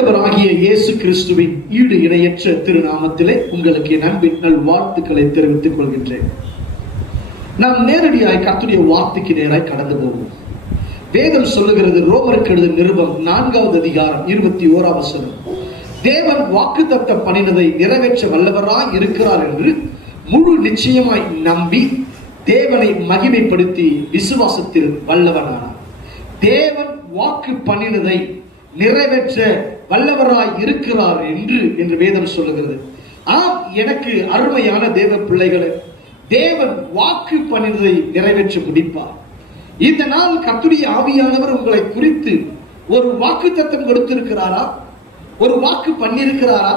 ஆண்டவராகிய இயேசு கிறிஸ்துவின் ஈடு இணையற்ற திருநாமத்திலே உங்களுக்கு என் அன்பின் நல்வாழ்த்துக்களை தெரிவித்துக் கொள்கின்றேன். நாம் நேரடியாய் கர்த்தருடைய வார்த்தைக்கு நேராய் கடந்து போவோம். வேதம் சொல்லுகிறது, ரோமருக்கு எழுதின நிருபம் 4வது அதிகாரம் 21வது வசனம், தேவன் வாக்குத்தத்தம் பண்ணினதை நிறைவேற்ற வல்லவராய் இருக்கிறார் என்று முழு நிச்சயமாய் நம்பி தேவனை மகிமைப்படுத்தி விசுவாசத்தில் வல்லவனானார். தேவன் வாக்கு பண்ணினதை நிறைவேற்ற வல்லவராய் இருக்கிறார் என்று வேதம் சொல்லுகிறது. எனக்கு அருமையான தேவ பிள்ளைகளே, தேவன் வாக்கு பண்ணினதை நிறைவேற்ற முடிப்பார். இந்த நாள் கர்த்தருடைய ஆவியானவர் உங்களை குறித்து ஒரு வாக்குத்தத்தம் கொடுத்திருக்கிறாரா, ஒரு வாக்கு பண்ணியிருக்கிறாரா,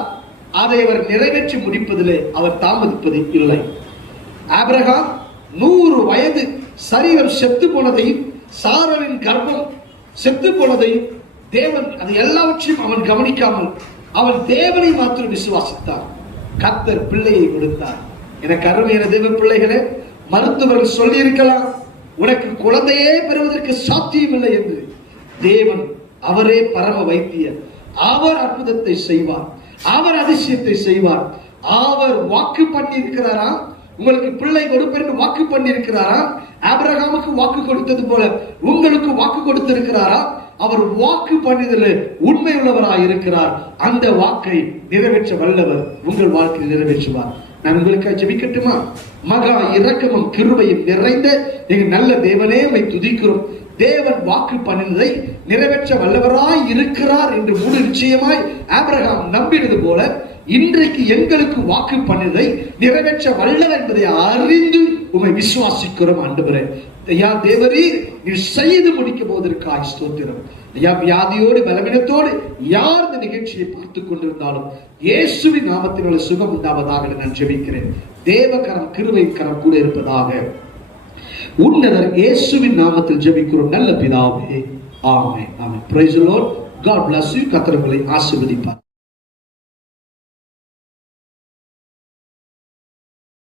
அதை அவர் நிறைவேற்றி முடிப்பதிலே அவர் தாமதிப்பது இல்லை. ஆபிரகாம் 100 வயது சரீரம் செத்து போனதையும் சாராளின் கர்ப்பம் செத்து போனதையும் தேவன் அது எல்லாவற்றையும் அவன் கவனிக்காமல் அவன் தேவனை மாத்திரம் விசுவாசித்தார். கர்த்தர் பிள்ளையை கொடுத்தார். எனக்கு அருமையான தேவ பிள்ளைகளே, மருத்துவர்கள் சொல்லி இருக்கலாம், உனக்கு குழந்தையே பெறுவதற்கு சாத்தியம் இல்லை என்று. தேவன் அவரே பரம வைத்தியர். அவர் அற்புதத்தை செய்வார், அவர் அதிசயத்தை செய்வார். அவர் வாக்கு பண்ணி இருக்கிறாரா, உங்களுக்கு பிள்ளை கொடுப்பேன் என்று வாக்கு பண்ணி இருக்கிறாரா? ஆபிரகாமுக்கு வாக்கு கொடுத்தது போல உங்களுக்கு வாக்கு கொடுத்திருக்கிறாரா? அவர் வாக்கு பண்ணியதில் உண்மை உள்ளவராய் இருக்கிறார். அந்த வாக்கை நிறைவேற்ற வல்லவர் உங்கள் வாழ்க்கையில் நிறைவேற்றுவார். நான் உங்களுக்கு ஜெபிக்கட்டுமா? மகா இரக்கமும் கிருபையும் நிறைந்த எங்கள் நல்ல தேவனே, உம்மை துதிக்கிறோம். தேவன் வாக்கு பண்ணினதை நிறைவேற்ற வல்லவராய் இருக்கிறார் என்று முழு நிச்சயமாய் ஆபிரகாம் நம்பினது போல இன்றைக்கு எங்களுக்கு வாக்கு பண்ணினதை நிறைவேற்ற வல்லவர் என்பதை அறிந்து உம்மை விசுவாசிக்கிறோம். ஆண்டவரே, ஐயா தேவரீர், நீர் செய்து முடிக்க போவதற்காக ஸ்தோத்திரம். ஐயா, வியாதியோடு பலவீனத்தோடு யார் இந்த நிகழ்ச்சியை பார்த்துக் கொண்டிருந்தாலும் இயேசுவின் நாமத்தினால சுகம் உண்டாவதாக நான் ஜெபிக்கிறேன். தேவகரம் கிருபை கரம் கூட இருப்பதாக உன்னதர் இயேசுவின் நாமத்தில் ஜெபிக்கிறோம் நல்ல பிதாவே, ஆமென். ஆமென். Praise the Lord. God bless you. கர்த்தர் உங்களை ஆசீர்வதிப்பார்.